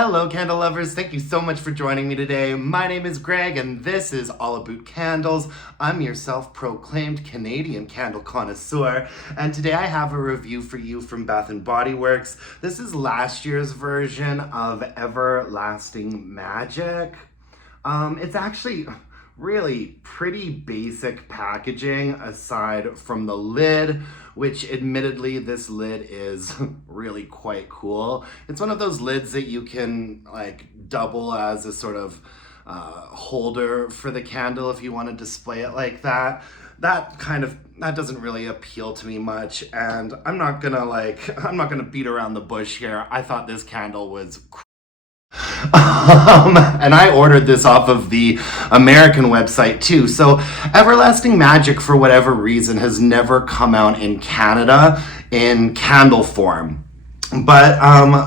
Hello, candle lovers. Thank you so much for joining me today. My name is Greg, and this is All About Candles. I'm your self-proclaimed Canadian candle connoisseur, and today I have a review for you from Bath & Body Works. This is last year's version of Everlasting Magic. It's actually really pretty basic packaging aside from the lid, which admittedly this lid is really quite cool. It's one of those lids that you can like double as a sort of holder for the candle if you want to display it like that. That doesn't really appeal to me much, and I'm not gonna beat around the bush here. I thought this candle was and I ordered this off of the American website too. So Everlasting Magic, for whatever reason, has never come out in Canada in candle form. But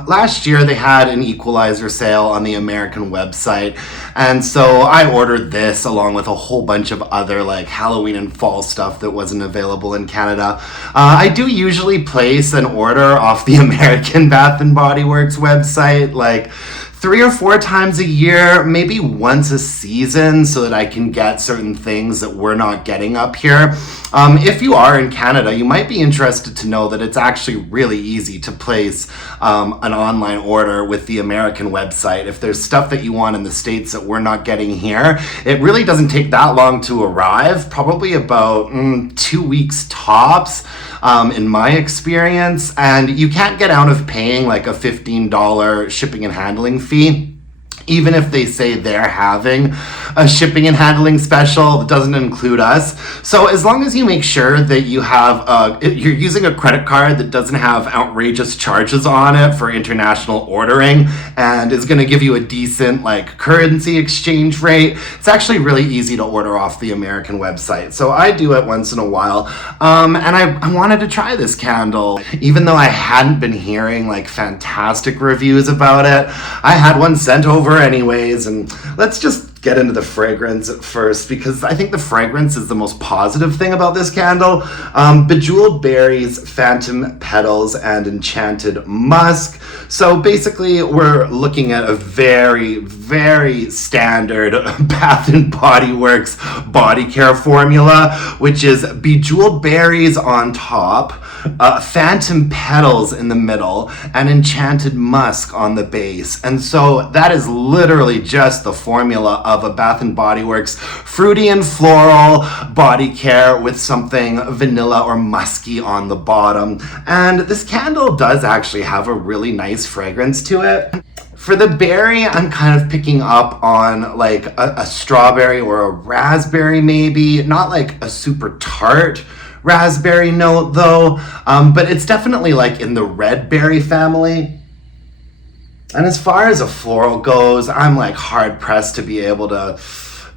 last year they had an equalizer sale on the American website, and so I ordered this along with a whole bunch of other like Halloween and fall stuff that wasn't available in Canada. I do usually place an order off the American Bath & Body Works website like 3 or 4 times a year, maybe once a season, so that I can get certain things that we're not getting up here. If you are in Canada, you might be interested to know that it's actually really easy to place an online order with the American website. If there's stuff that you want in the States that we're not getting here, it really doesn't take that long to arrive, probably about 2 weeks tops. In my experience, and you can't get out of paying like a $15 shipping and handling fee. Even if they say they're having a shipping and handling special, it doesn't include us. So as long as you make sure that you have, you're using a credit card that doesn't have outrageous charges on it for international ordering and is going to give you a decent like currency exchange rate, it's actually really easy to order off the American website. So I do it once in a while. And I wanted to try this candle, even though I hadn't been hearing like fantastic reviews about it. I had one sent over anyways, and let's just get into the fragrance at first, because I think the fragrance is the most positive thing about this candle. Bejeweled Berries, Phantom Petals, and Enchanted Musk. So basically we're looking at a very, very standard Bath & Body Works body care formula, which is Bejeweled Berries on top, Phantom Petals in the middle, and Enchanted Musk on the base. And so that is literally just the formula of a Bath & Body Works fruity and floral body care with something vanilla or musky on the bottom. And this candle does actually have a really nice fragrance to it. For the berry, I'm kind of picking up on like a strawberry or a raspberry maybe, not like a super tart raspberry note though, but it's definitely like in the red berry family. And as far as a floral goes, I'm like hard pressed to be able to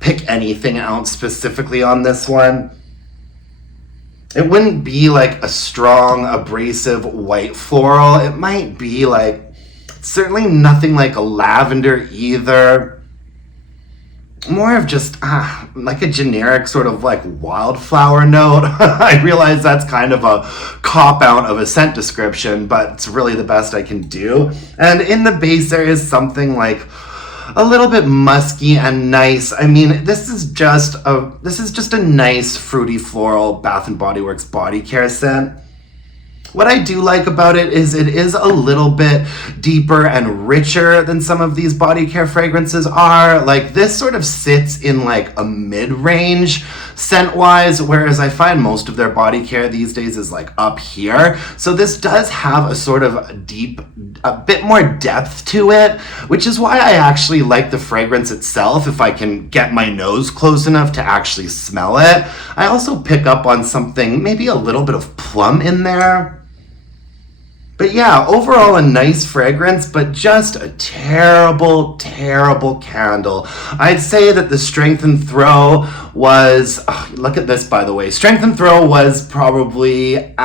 pick anything out specifically on this one. It wouldn't be like a strong, abrasive white floral. It might be like, certainly nothing like a lavender either. More of just like a generic sort of like wildflower note. I realize that's kind of a cop-out of a scent description, but it's really the best I can do. And in the base there is something like a little bit musky and nice. I mean, this is just a nice fruity floral Bath & Body Works body care scent. What I do like about it is a little bit deeper and richer than some of these body care fragrances are. Like this sort of sits in like a mid-range scent-wise, whereas I find most of their body care these days is like up here. So this does have a sort of a bit more depth to it, which is why I actually like the fragrance itself if I can get my nose close enough to actually smell it. I also pick up on something, maybe a little bit of plum in there. But yeah, overall a nice fragrance, but just a terrible, terrible candle. I'd say that the strength and throw was, look at this by the way, strength and throw was probably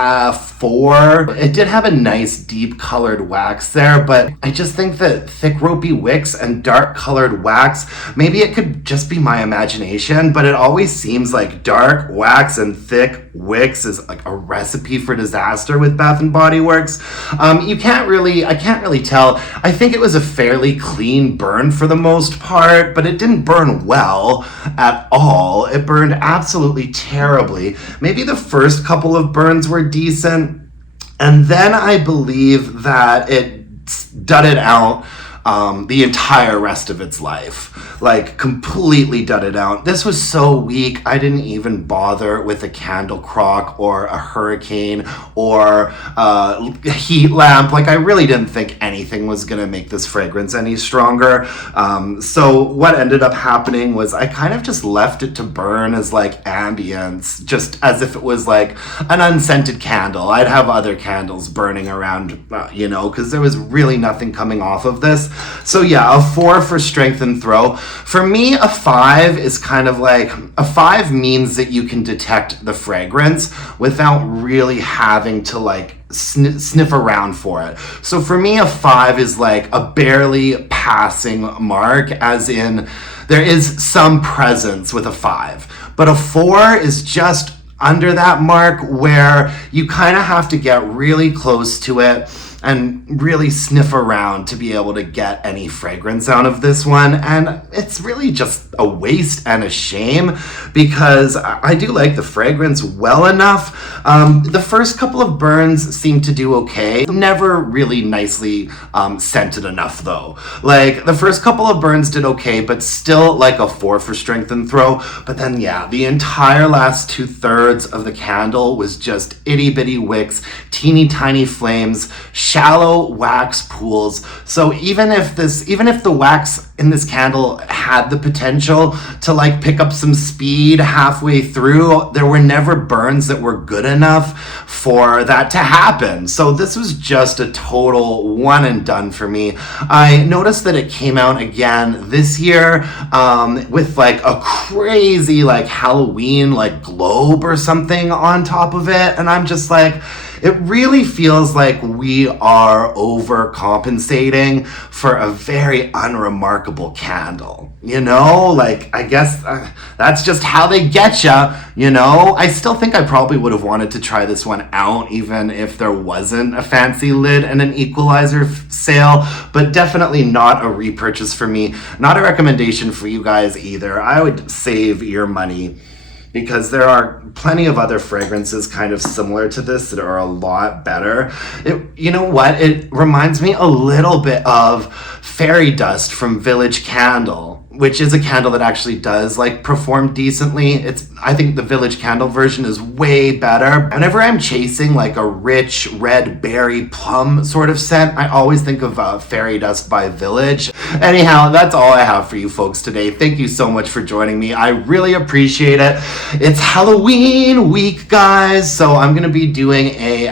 4. It did have a nice deep colored wax there, but I just think that thick ropey wicks and dark colored wax, maybe it could just be my imagination, but it always seems like dark wax and thick wicks is like a recipe for disaster with Bath and Body Works. I can't really tell. I think it was a fairly clean burn for the most part, but it didn't burn well at all. It burned absolutely terribly. Maybe the first couple of burns were decent, and then I believe that it dudded out the entire rest of its life, like completely dudded out. This was so weak, I didn't even bother with a candle crock or a hurricane or a heat lamp. Like, I really didn't think anything was gonna make this fragrance any stronger. So what ended up happening was I kind of just left it to burn as like ambience, just as if it was like an unscented candle. I'd have other candles burning around, because there was really nothing coming off of this. So yeah, a 4 for strength and throw. For me, a 5 is kind of like, a 5 means that you can detect the fragrance without really having to like sniff around for it. So for me, a 5 is like a barely passing mark, as in there is some presence with a 5. But a 4 is just under that mark where you kind of have to get really close to it and really sniff around to be able to get any fragrance out of this one. And it's really just a waste and a shame, because I do like the fragrance well enough. The first couple of burns seem to do okay. Never really nicely scented enough though. Like, the first couple of burns did okay, but still like a 4 for strength and throw. But then yeah, the entire last 2/3 of the candle was just itty bitty wicks, teeny tiny flames, shallow wax pools. So even if the wax in this candle had the potential to like pick up some speed halfway through, there were never burns that were good enough for that to happen. So this was just a total one and done for me. I noticed that it came out again this year with like a crazy like Halloween like globe or something on top of it, and I'm just like, it really feels like we are overcompensating for a very unremarkable candle. Like, I guess that's just how they get ya, I still think I probably would have wanted to try this one out even if there wasn't a fancy lid and an equalizer sale, but definitely not a repurchase for me. Not a recommendation for you guys either. I would save your money, because there are plenty of other fragrances kind of similar to this that are a lot better. You know what? It reminds me a little bit of Fairy Dust from Village Candle, which is a candle that actually does like perform decently. I think the Village Candle version is way better. Whenever I'm chasing like a rich red berry plum sort of scent, I always think of Fairy Dust by Village. Anyhow, that's all I have for you folks today. Thank you so much for joining me. I really appreciate it. It's Halloween week, guys, so I'm gonna be doing a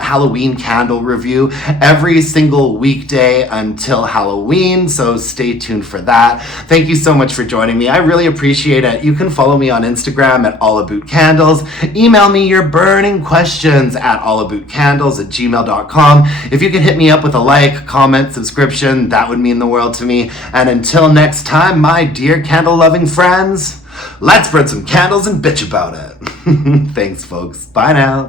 Halloween candle review every single weekday until Halloween, so stay tuned for that. Thank you so much for joining me. I really appreciate it. You can follow me on Instagram at allabootcandles. Email me your burning questions at allabootcandles@gmail.com. If you could hit me up with a like, comment, subscription, that would mean the world to me. And until next time, my dear candle-loving friends, let's burn some candles and bitch about it. Thanks, folks. Bye now.